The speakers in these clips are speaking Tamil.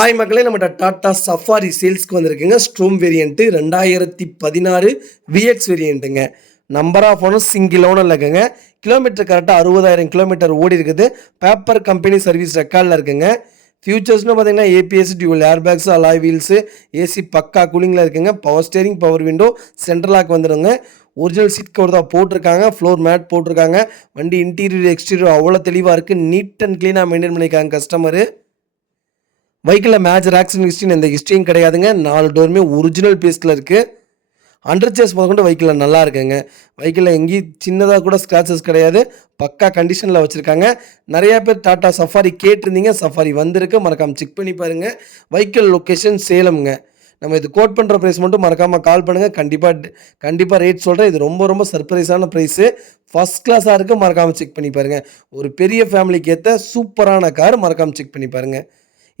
ஹாய் மக்களே, நம்மகிட்ட டாடா சஃபாரி சேல்ஸ்க்கு வந்திருக்குங்க. ஸ்ட்ரோம் வேரியண்ட்டு 2016 விஎக்ஸ் வேரியண்ட்டுங்க. நம்பர் ஆஃப் ஓனர் சிங்கிள் ஓனரில் இருக்குங்க. கிலோமீட்டர் கரெக்டாக 60,000 கிலோமீட்டர் ஓடி இருக்குது. பேப்பர் கம்பெனி சர்வீஸ் ரெக்கார்டில் இருக்குங்க. ஃபியூச்சர்ஸ்னு பார்த்தீங்கன்னா ABS, dual air bags, alloy wheels, AC பக்கா கூலிங்கில் இருக்குங்க. Power steering, power window, central lock வந்துடுங்க. ஒரிஜினல் சீட் கவர் தான் போட்டிருக்காங்க. ஃப்ளோர் மேட் போட்டிருக்காங்க. வண்டி இன்டீரியர் எக்ஸ்டீரியர் அவ்வளோ தெளிவாக இருக்குது. நீட் அண்ட் க்ளீனாக மெயின்டைன் பண்ணியிருக்காங்க கஸ்டமரு. வெஹிக்கிளில் மேஜர் ஆக்சிடென்ட் ஹிஸ்ட்ரின்னு எந்த ஹிஸ்ட்ரியும் கிடையாதுங்க. 4 டோருமே ஒரிஜினல் பீஸில் இருக்குது. அண்டர் சேஸ் முதற்கொண்டு வெஹிக்கிளில் நல்லா இருக்குங்க. வெஹிக்கிளில் எங்கேயும் சின்னதாக கூட ஸ்க்ராச்சஸ் கிடையாது. பக்கா கண்டிஷனில் வச்சுருக்காங்க. நிறையா பேர் டாட்டா சஃபாரி கேட்டிருந்தீங்க. சஃபாரி வந்திருக்கு, மறக்காமல் செக் பண்ணி பாருங்கள். வெஹிக்கிள் லொக்கேஷன் சேலம்ங்க. நம்ம இது கோட் பண்ணுற ப்ரைஸ் மட்டும் மறக்காமல் கால் பண்ணுங்கள். கண்டிப்பாக ரேட் சொல்கிறேன். இது ரொம்ப சர்ப்ரைஸான ப்ரைஸு. ஃபஸ்ட் கிளாஸாக இருக்குது, மறக்காமல் செக் பண்ணி பாருங்கள். ஒரு பெரிய ஃபேமிலிக்கு ஏற்ற சூப்பரான கார், மறக்காமல் செக் பண்ணி பாருங்கள்.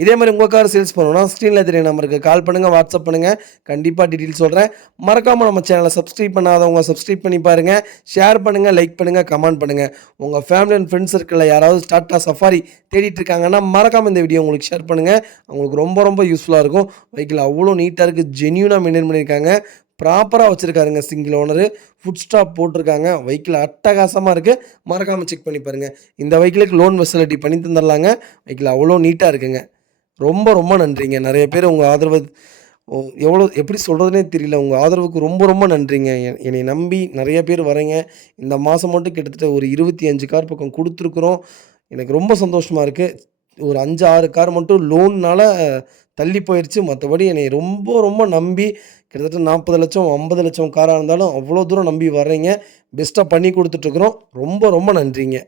இதே மாதிரி உங்கள் கார் சேல்ஸ் பண்ணணும்னா ஸ்க்ரீனில் தெரிய நம்பருக்கு கால் பண்ணுங்கள், வாட்ஸ்அப் பண்ணுங்கள். கண்டிப்பாக டீட்டெயில் சொல்கிறேன். மறக்காமல் நம்ம சேனலை சப்ஸ்கிரைப் பண்ணாதவங்க சப்ஸ்கிரைப் பண்ணி பாருங்கள். ஷேர் பண்ணுங்கள், லைக் பண்ணுங்கள், கமெண்ட் பண்ணுங்கள். உங்கள் ஃபேமிலி அண்ட் ஃப்ரெண்ட்ஸ் சர்க்கிளில் யாராவது டாட்டா சஃபாரி தேடிட்டு இருக்காங்கன்னா மறக்காமல் இந்த வீடியோ உங்களுக்கு ஷேர் பண்ணுங்கள். அவங்களுக்கு ரொம்ப யூஸ்ஃபுல்லாக இருக்கும். வெஹிக்கிள் அவ்வளோ நீட்டாக இருக்குது. ஜென்யூனாக மெயின்டைன் பண்ணியிருக்காங்க. ப்ராப்பராக வச்சுருக்காருங்க. சிங்கிள் ஓனரு, ஃபுட் ஸ்டாப் போட்டிருக்காங்க. வெஹிக்கிள் அட்டகாசமாக இருக்குது. மறக்காமல் செக் பண்ணி பாருங்கள். இந்த வெஹிக்கிளுக்கு லோன் ஃபெசிலிட்டி பண்ணி தந்துடலாங்க. வெஹிக்கிள் அவ்வளோ நீட்டாக இருக்குங்க. ரொம்ப நன்றிங்க. நிறைய பேர் உங்கள் ஆதரவு எப்படி சொல்கிறதுனே தெரியல. உங்கள் ஆதரவுக்கு ரொம்ப நன்றிங்க. என்னை நம்பி நிறைய பேர் வரீங்க. இந்த மாதம் மட்டும் கிட்டத்தட்ட ஒரு 25 கார் பக்கம் கொடுத்துருக்குறோம். எனக்கு ரொம்ப சந்தோஷமாக இருக்குது. ஒரு 5-6 கார் மட்டும் லோன்னால் தள்ளி போயிடுச்சு. மற்றபடி என்னை ரொம்ப நம்பி கிட்டத்தட்ட 40 லட்சம் 50 லட்சம் காராக இருந்தாலும் அவ்வளோ தூரம் நம்பி வர்றீங்க. பெஸ்ட்டாக பண்ணி கொடுத்துட்ருக்குறோம். ரொம்ப நன்றிங்க.